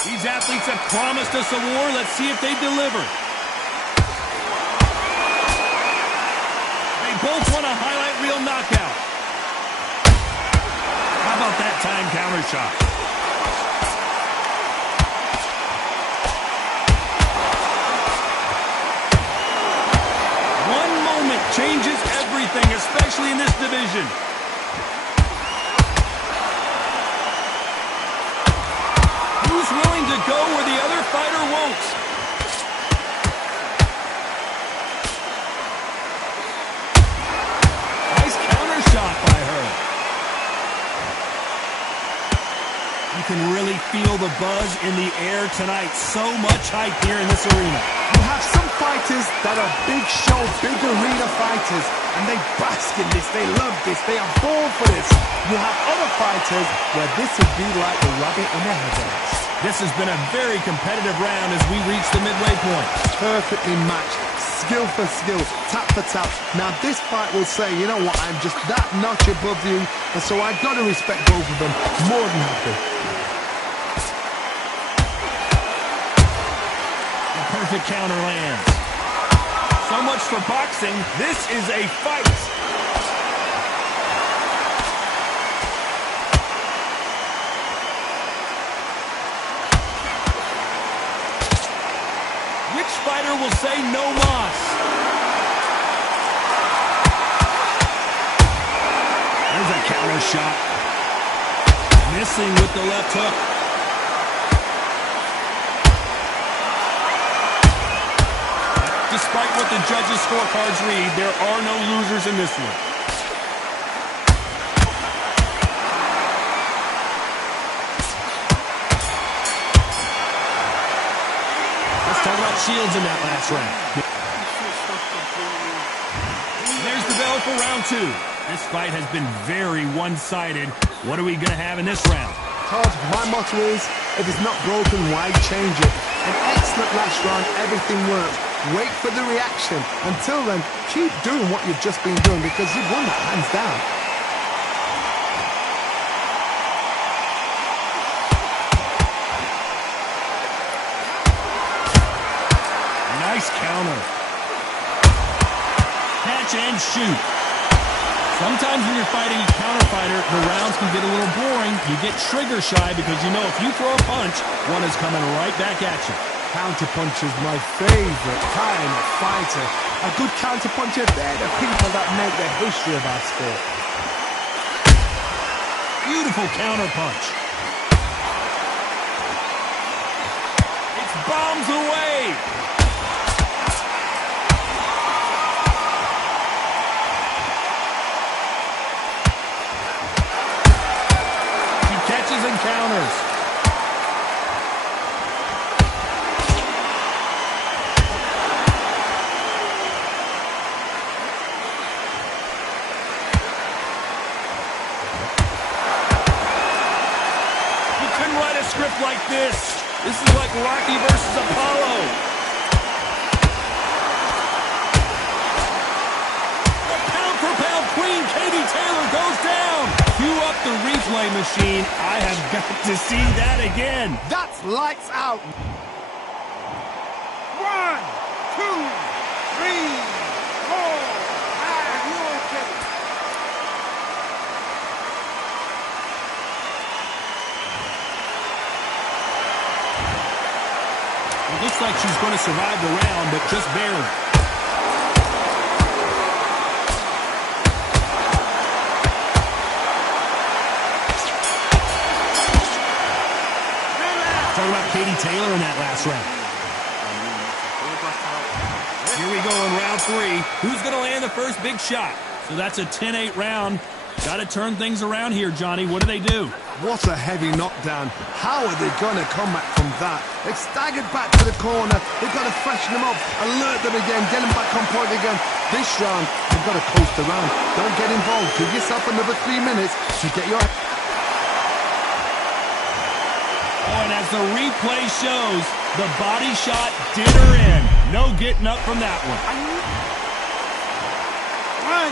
These athletes have promised us a war. Let's see if they deliver. They both want a highlight reel knockout. How about that time counter shot? One moment changes everything, especially in this division. Who's willing to go where the other fighter won't? Nice counter shot by her. You can really feel the buzz in the air tonight. So much hype here in this arena. You have some fighters that are big show, big arena fighters, and they bask in this, they love this, they are born for this. You have other fighters where this would be like a rabbit in a headlights. This has been a very competitive round as we reach the midway point. Perfectly matched, skill for skill, tap for tap. Now this fight will say, you know what, I'm just that notch above you, and so I've got to respect both of them. More than happy. A perfect counter lands. So much for boxing. This is a fight. Which fighter will say no mas? There's a counter shot. Missing with the left hook. Despite what the judges' scorecards read, there are no losers in this one. Let's talk about shields in that last round. There's the bell for round two. This fight has been very one-sided. What are we going to have in this round? Todd, my motto is, if it's not broken, why change it? An excellent last round, everything worked. Wait for the reaction. Until then, keep doing what you've just been doing because you've won that hands down. Nice counter. Catch and shoot. Sometimes when you're fighting a counter fighter, the rounds can get a little boring. You get trigger shy because you know if you throw a punch, one is coming right back at you. Counterpunch is my favorite kind of fighter. A good counterpuncher, they're the people that make the history of our sport. Beautiful counterpunch. It's bombs away. She catches and counters. Script like this. This is like Rocky versus Apollo. The pound-for-pound queen, Katie Taylor, goes down. Cue up the replay machine. I have got to see that again. That's lights out. 1, 2, 3, 4. You okay? Looks like she's going to survive the round, but just barely. Talk about Katie Taylor in that last round. Here we go in round three. Who's going to land the first big shot? So that's a 10-8 round. Got to turn things around here, Johnny. What do? What a heavy knockdown. How are they going to come back from that? They've staggered back to the corner. They've got to freshen them up, alert them again, get them back on point again. This round, they've got to coast around. Don't get involved. Give yourself another 3 minutes to get your... Oh, and as the replay shows, the body shot did her in. No getting up from that one. 1,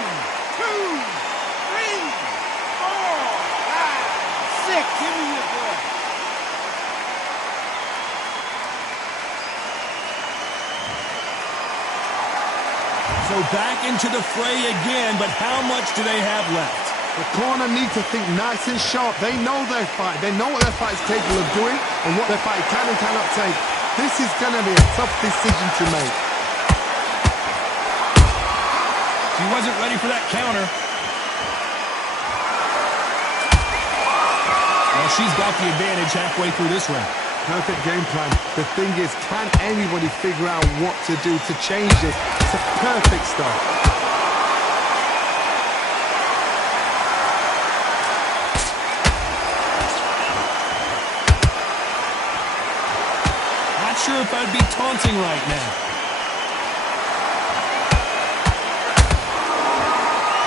2, 3, 4, 5, 6. Give me your breath. So back into the fray again, but how much do they have left? The corner need to think nice and sharp. They know their fight. They know what their fight is capable of doing and what their fight can and cannot take. This is going to be a tough decision to make. She wasn't ready for that counter. Well, she's got the advantage halfway through this round. Perfect game plan. The thing is, can anybody figure out what to do to change this? It's a perfect start. Not sure if I'd be taunting right now.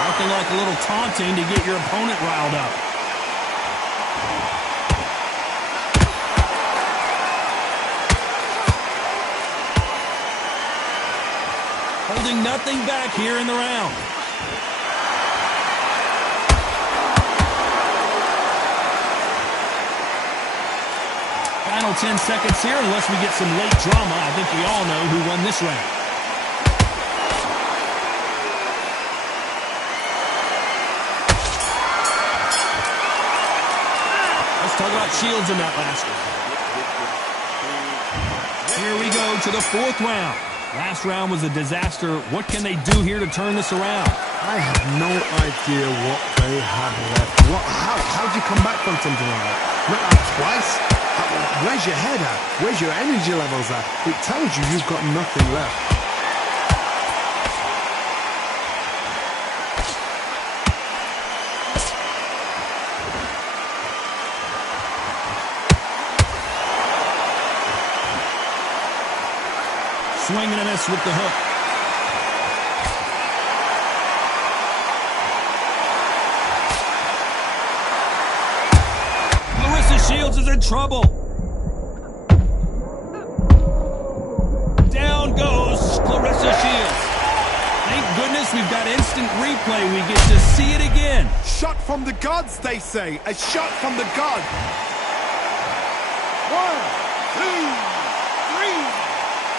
Nothing like a little taunting to get your opponent riled up. Holding nothing back here in the round. Final 10 seconds here, unless we get some late drama. I think we all know who won this round. Let's talk about Shields in that last one. Here we go to the fourth round. Last round was a disaster. What can they do here to turn this around? I have no idea what they have left. How do you come back from something like that? Not out twice? Where's your head at? Where's your energy levels at? It tells you you've got nothing left. Swing and a miss with the hook. Clarissa Shields is in trouble. Down goes Clarissa Shields. Thank goodness we've got instant replay. We get to see it again. Shot from the gods, they say. A shot from the gods. 1, 2, 3,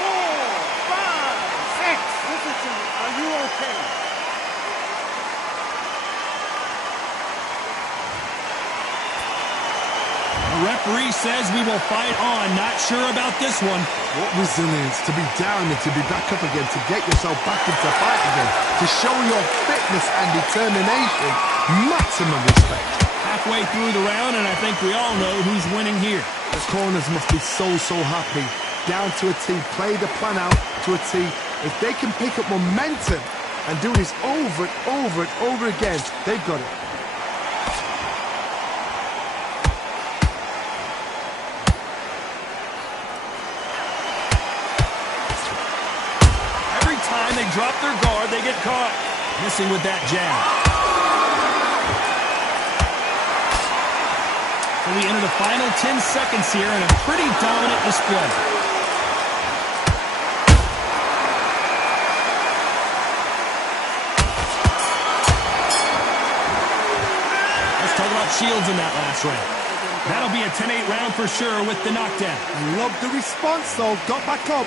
4, 5, 6. Listen to me. Are you okay? The referee says we will fight on. Not sure about this one. What resilience to be down and to be back up again, to get yourself back into fight again, to show your fitness and determination. Maximum respect. Halfway through the round, and I think we all know who's winning here. The corners must be so happy. Down to a T, play the plan out to a T. If they can pick up momentum and do this over and over and over again, they've got it. Every time they drop their guard, they get caught. Missing with that jab. So we enter the final 10 seconds here in a pretty dominant display. Let's talk about Shields in that last round. That'll be a 10-8 round for sure with the knockdown. I love the response, though. Got back up.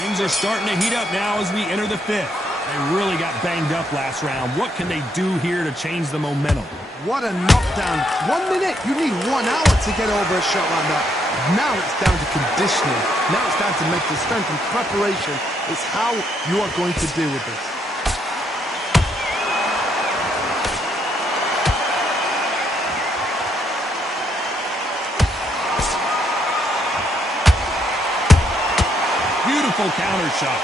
Things are starting to heat up now as we enter the fifth. They really got banged up last round. What can they do here to change the momentum? What a knockdown. 1 minute. You need 1 hour to get over a shot like that. Now it's down to conditioning. Now it's down to mental strength and preparation. It's how you are going to deal with this. Beautiful counter shot.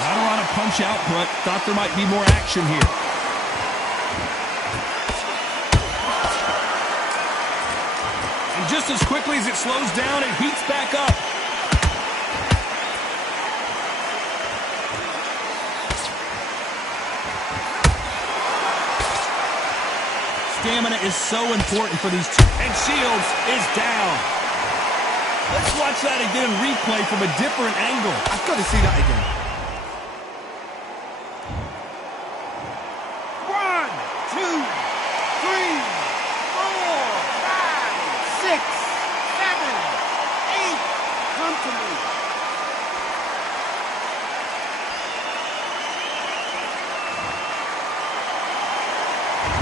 Not a lot of punch output. Thought there might be more action here. And just as quickly as it slows down, it heats back up. Stamina is so important for these two. And Shields is down. Let's watch that again in replay from a different angle. I've got to see that again. 1, 2, 3, 4, 5, 6, 7, 8,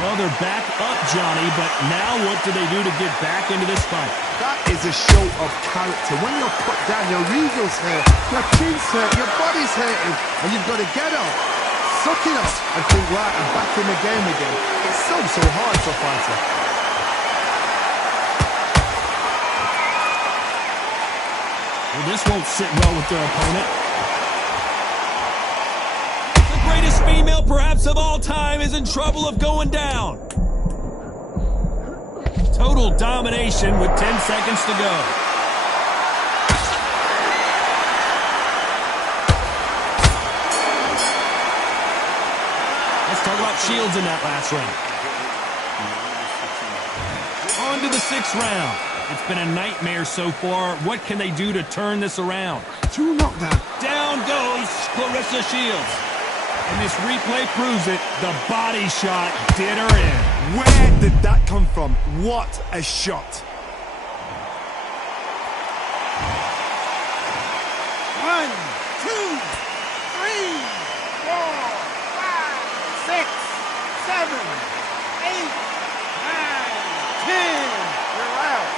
Well, they're back up, Johnny, but now what do they do to get back into this fight? That is a show of character. When you're put down, your ego's hurt, your chin's hurt, your body's hurting, and you've got to get up, suck it up, and think, right, I'm back in the game again. It's so hard for a fighter. Well, this won't sit well with their opponent. The greatest female, perhaps of all time, is in trouble of going down. Total domination with 10 seconds to go. Let's talk about Shields in that last round. On to the 6th round. It's been a nightmare so far. What can they do to turn this around? 2 knockdown. Down goes Clarissa Shields. And this replay proves it. The body shot did her in. Where did that come from? What a shot. 1, 2, 3, 4, 5, 6, 7, 8, 9, 10. You're out.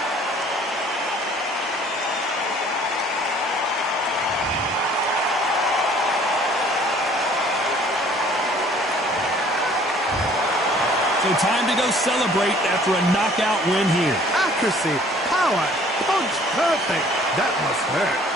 So time to go celebrate after a knockout win here. Accuracy, power, punch, perfect. That must hurt.